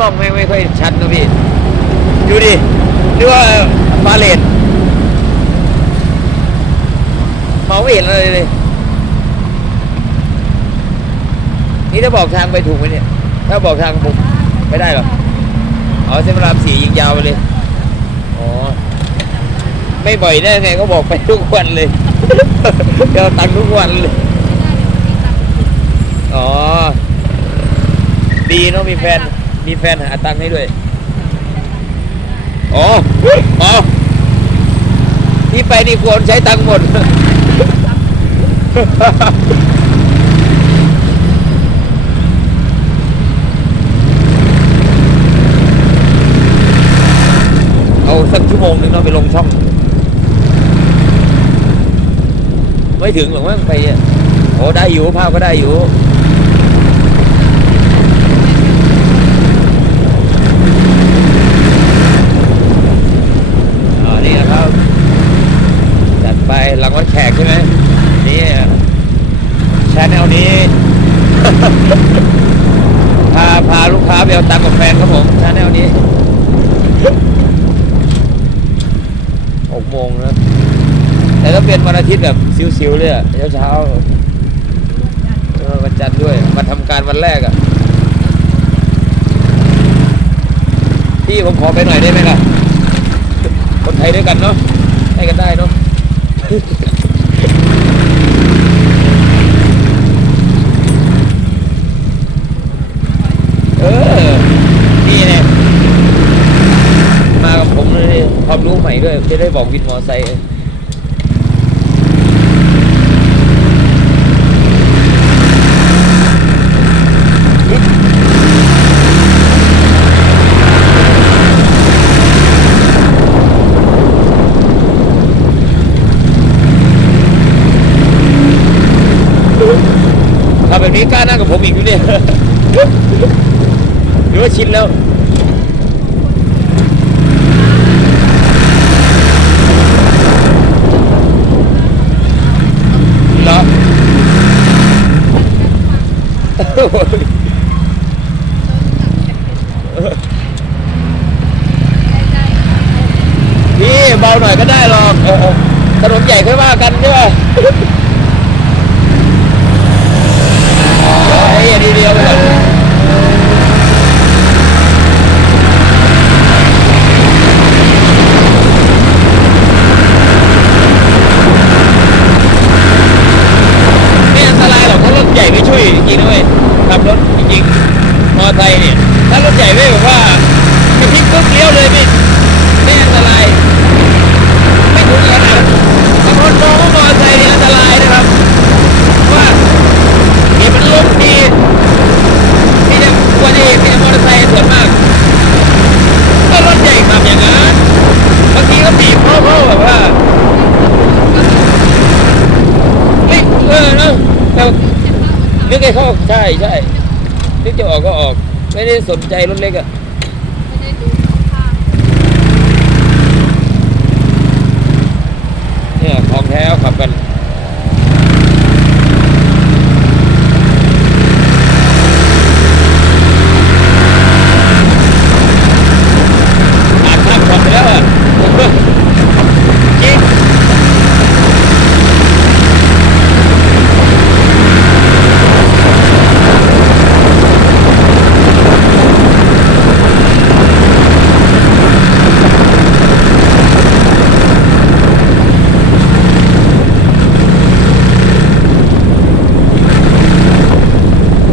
กล้องไม่ไม่ค่อยชัดนะพี่ ดูดิหรือว่าบาเลนมองไม่เห็นอะไรเลย นี่ถ้าบอกทางไปถูกไหมเนี่ย ถ้าบอกทางผมไม่ได้หรอเอาเส้นพระรามสี่ยิงยาวไปเลย อ๋อ ไม่บ่อยได้ไงก็บอกไปทุกวันเลยเดี๋ยวเอาตังค์ทุกวันเลย อ๋อ ดีเนาะมีแฟน มีแฟนหาตังค์ให้ด้วย อ๋อ อ๋อ ที่ไปนี่ควรใช้ตังค์หมด เอาสักชั่วโมงนึงเนาะไปลงช่อง ไม่ถึงหรอกมั้งไปอะโอ้ได้อยู่ภาพก็ได้อยู่ อ่านี่นะครับ จัดไปหลังวัดแขกใช่ไหมนี่ชาแนลนี้ พาพาลูกค้าไปเอาตังค์กับแฟนครับผมชาแนลนี้ หกโมงนะ แต่ถ้าเป็นวันอาทิตย์แบบซิ วๆเลยอะเช้าเช้าๆเออวันจันทร์ด้วย มาทำการวันแรกอะพี่ผมขอไปหน่อยได้ไหมล่ะ คนไทยด้วยกันเนาะให้กันได้เนาะเออนี่เนี่ยมากับผมเลยความรู้ใหม่ด้วย จะได้บอกวินมอไซค์ ทำแบบนี้กล้านั่งกับผมอีกอยู่เนี่ย หรือว่า ชินแล้วเหรอพี่เบาหน่อยก็ได้หรอกถนนใหญ่ค่อยว่ากันใช่ป่ะฮ้ยอันนี้เดียวไปก่อนไม่อันตรายหรอกถ้ารถใหญ่ไม่ช่วยจริงๆนะเว้ยขับ รถจริงๆมอไซค์เนี่ยถ้ารถใหญ่ไม่บอกว่ากระพริบปุ๊บเลี้ยวเลยไม่ไม่อันตราย ไม่ถึงขนาดบางคนมองว่ามอเตอร์ไซค์เนี่ยอันตรายนะครับว่าเห็นมันล้มทีที่จะอุบัติเหตุเนี่ยมอเตอร์ไซค์ส่วนมาก ก็รถใหญ่ขับอย่างนั้นบางทีก็บีบเพราะๆแบบว่าเฮ้ยเออเนอะแต่นึกไอ้เขาใช่ใช่นึกจะออกก็ออก ไม่ได้ สนใจรถเล็กอะเนี่ยของแท้เขาขับกัน อ่านข้ามก่อนไปแล้วอะจริง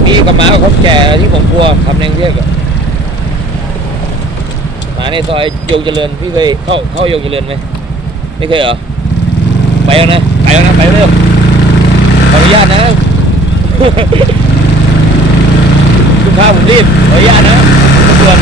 นี่ กับหมากับคนแก่ที่ผมกลัวทำในกรุงเทพอะหมาในซอยยงเจริญพี่เคยเข้าเข้ายงเจริญไหมไม่เคยเหรอไปแล้วนะไปแล้วนะไปเร็วขออนุญาตนะคุณพาผมรีบขออนุญาตนะรบกวน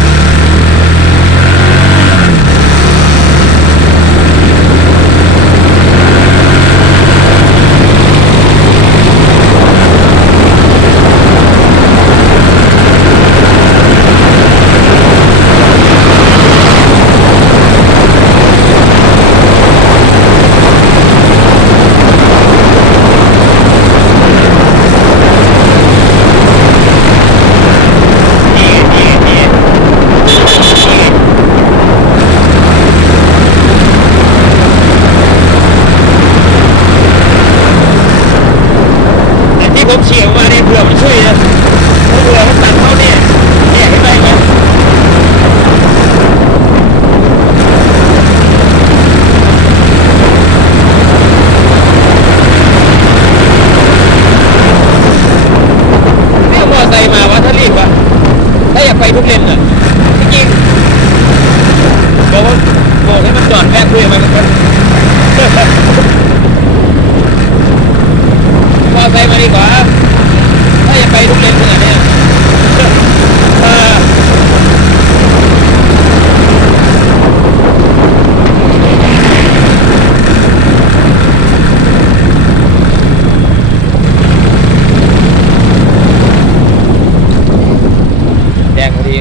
นี่นี่นี่ากไปทุกเลนอะจริงๆบอกว่าบอกให้มันจอดแวะคุยกับมันมันมอไซค์มาดีกว่าถ้าจะไปทุกเลนขนาดเนี้ยเออแดงพอดี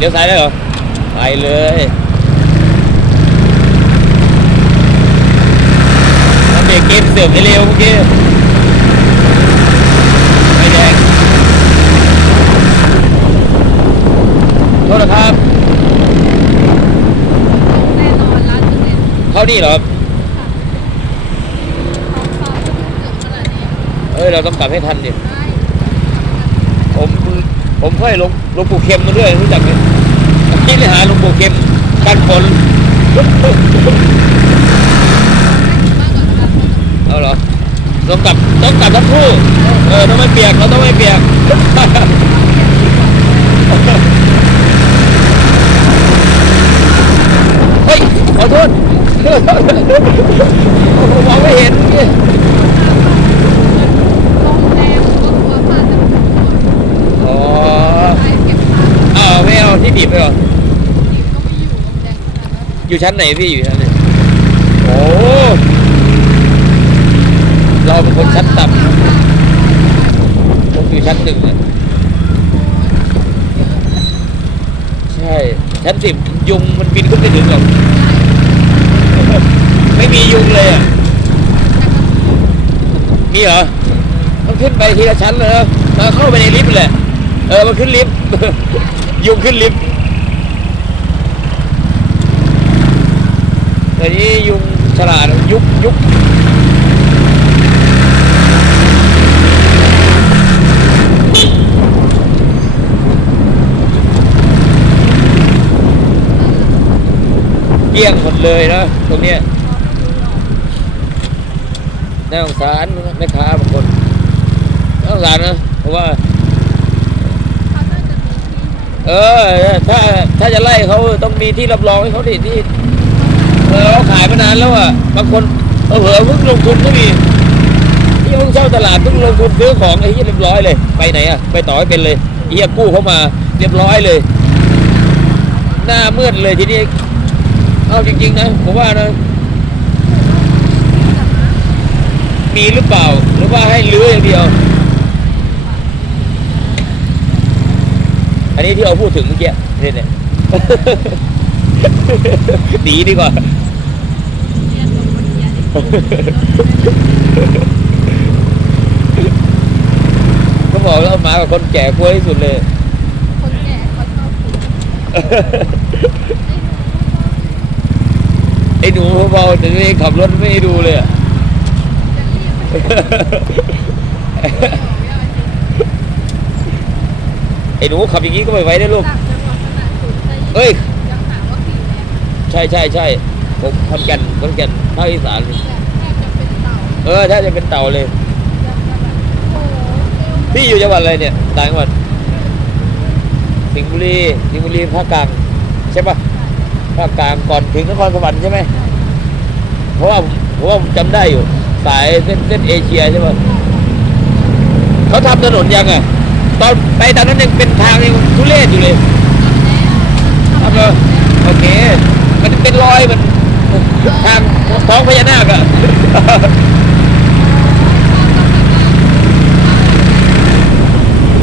เลี้ยวซ้ายได้เหรอ ไปเลยเบรกเกมเสื่อมเร็วเมื่อกี้ไม่แดงโทษนะครับแน่นอนร้านเปอร์เซ็นต์เข้านี่เหรอครับท้องฟ้าก็เกือบขนาดนี้เอ้ย เราต้องกลับให้ทันดิ ได้ ผม ผมเคยลงลงปูเข็มมาด้วยรู้จักไหม นี่เลยหาลงปู่เข็มกันฝนเอาเหรอต้องกลับต้องกลับทั้งคู่เออต้องไม่เปียกเราต้องไม่เปียกเฮ้ยขอโทษผมองไม่เห็นเมื่อกี้ลงแดงก็กลัวผ่านจะถูกอ๋อเอาไม่เอาที่บีบไปเหรอ ดีก็ไม่อยู่ลงแดงขนาดนั้น อยู่ชั้นไหนพี่อยู่ชั้นไหนโอ้เราเป็นคนชั้นต่ำผมอยู่ชั้นหนึ่งอะใช่ ชั้นสิบยุงมันบินขึ้นไปถึงหรอกไม่มียุงเลยอะมีเหรอมันขึ้นไปทีละชั้นเลยเหรอมาเข้าไปในลิฟต์เลยเออมันขึ้นลิฟต์ยุงขึ้นลิฟต์ แต่นี้ยุงฉลาดยุบยุบเกี้ยงหมดเลยนะตรงเนี้ยน่าสงสารแม่ค้าบางคนน่าสงสารนะเพราะว่าเขาน่าจะมีที่ให้เออ ถ้าถ้าจะไล่เขาต้องมีที่รับรองให้เขาดิที่ เออเราขายมานานแล้วอะบางคนเออเผลอเพิ่งลงทุนก็มีที่เพิ่งเช่าตลาดเพิ่งลงทุนซื้อของไอ้เรียบร้อยเลย ไปไหนอะไปต่อให้เป็นเลยไอ้เฮียกู้เข้ามาเรียบร้อยเลย หน้ามืดเลยทีนี้เอาจริงๆนะผมว่านะมีหรือเปล่า หรือว่าให้ลื้ออย่างเดียว อันนี้ที่เราพูดถึงเมื่อกี้เนี่ย เนี่ยหนีดีกว่าเรียนลงมาเรียนก็บอกแล้วหมากับคนแก่กลัวที่สุดเลย คนแก่เขาชอบคุยไอ้หนูเบาๆแต่ตัวเองขับรถไม่ให้ดูเลยอะจะรีบไปบอกย่าจริงไอ้หนูขับอย่างนี้ก็ไม่ไหวได้ลูกต่างจังหวัดขนาดสุดแต่เอ้ย ยังหาว่าขี่แรง ใช่ใช่ใช่ผมขอนแก่นขอนแก่นภาคอีสานแต่แทบจะเป็นเต่าเออถ้าจะเป็นเต่าเลยยังจะแบบโอ้โหเอวพี่อยู่จังหวัดอะไรเนี่ยต่างจังหวัดสิงห์บุรีสิงห์บุรีภาคกลางใช่ปะภาคกลางก่อนถึงนครสวรรค์ใช่ไหมเพราะว่าเพราะว่าผมจำได้อยู่ สายเส้นเส้นเอเชียใช่ปะเขาทำถนนยังไงตอนไปตอนนั้นยังเป็นทางยังทุเรศอยู่เลยทำเลยโอเค มันเป็นรอยมันทางท้องพญานาคอะ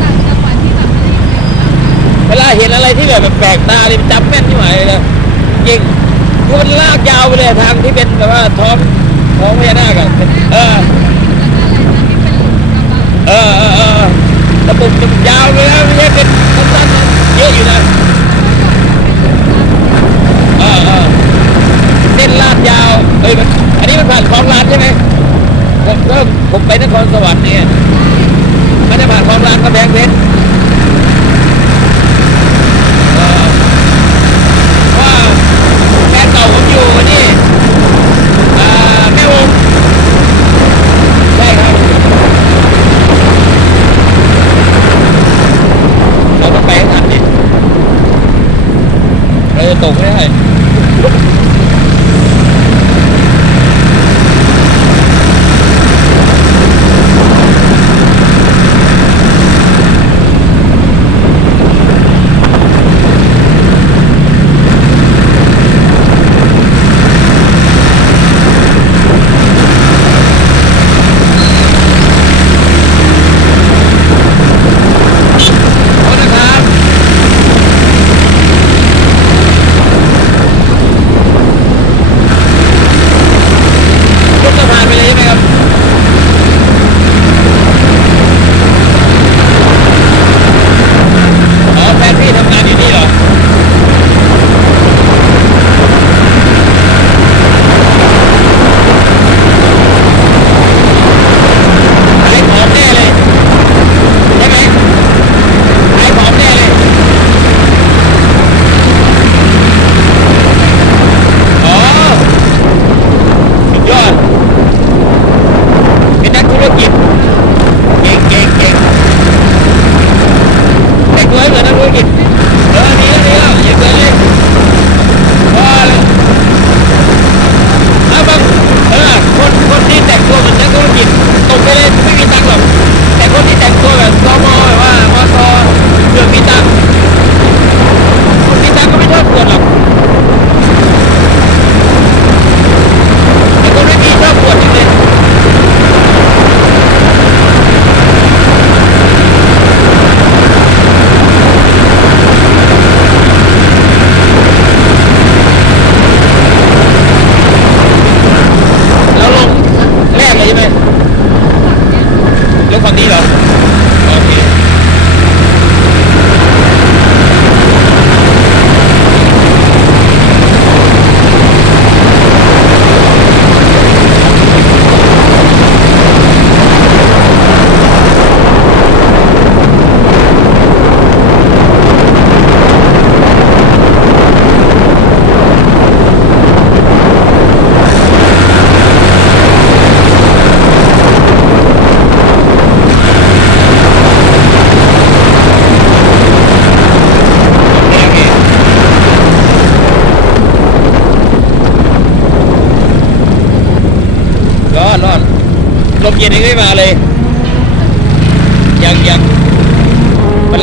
ต่างจังหวัดที่แบบอะไรอย่างเวลาเห็นอะไรที่แบบแปลกตาเลยจำแม่นที่หมายเลยนะยิงคือมันลากยาวไปเลยทางที่เป็นแบบว่าท้องท้องพญานาคอะเป็นเออเออเออเออตะปุกมันยาวเลยนะไม่ใช่เป็นสั้นๆเยอะอยู่นะ เออเส้นลาดยาวเอ้ยมันอันนี้มันผ่านคลองลานใช่ไหมผมก็ผมไปนครสวรรค์เนี่ยมันจะผ่านคลองลานกำแพงเพชร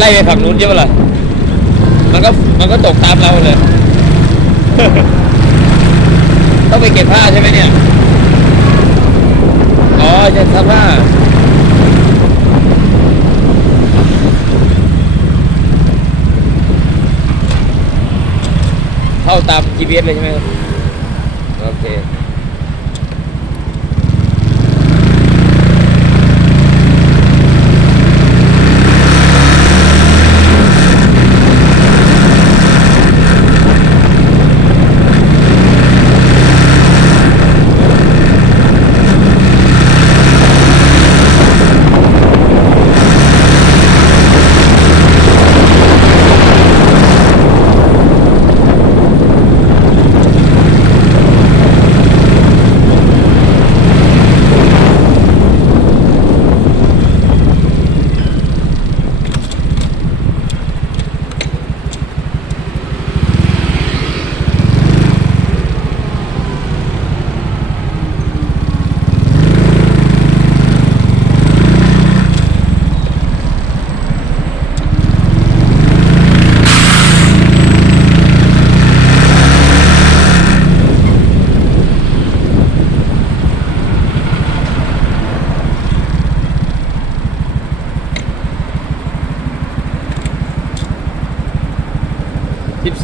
ล่ไปฝั่งนู้นใช่ปะล่ะ มันก็มันก็ตกตามเราเลย ต้องไปเก็บผ้าใช่ไหมเนี่ย อ๋อจะซักผ้าเข้าตาม GPS เลยใช่ไหมครับ โอเค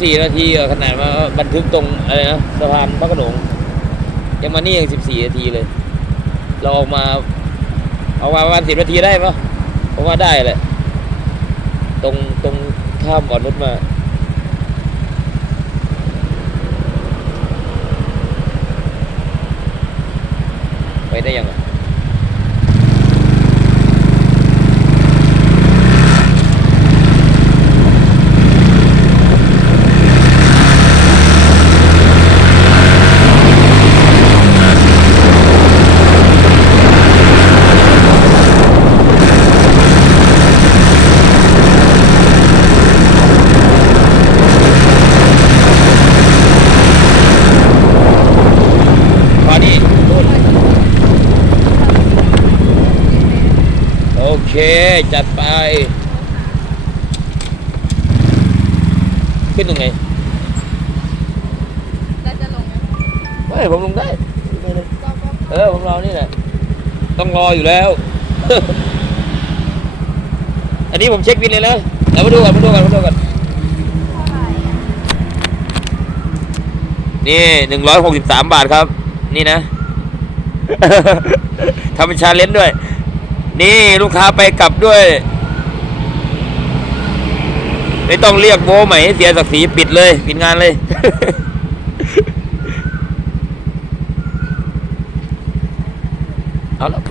14 นาทีอะขนาดมาบันทึกตรงอะไรนะสะพานพระโขนงยังมานี่ยัง 14 นาทีเลย เราออกมาออกมาประมาณ 10 นาทีได้ปะผมว่าได้แหละ ตรงตรงข้ามก่อนรถมาไปได้ยังอะ จัดไป ขึ้นตรงไหนแล้วจะลงไหมไม่ผมลงได้ ก็ก็เออผมรอนี่แหละ ต้องรออยู่แล้ว อันนี้ผมเช็คบินเลยนะเดี๋ยวมาดูก่อนมาดูก่อนมาดูก่อน เท่าไหร่อะนี่หนึ่งร้อยหกสิบสามบาทครับ นี่นะ ทำเป็นชาเลนจ์ด้วย นี่ลูกค้าไปกลับด้วย ไม่ต้องเรียกโบใหม่ให้เสียศักดิ์ศรีปิดเลยปิดงานเลย เอาละ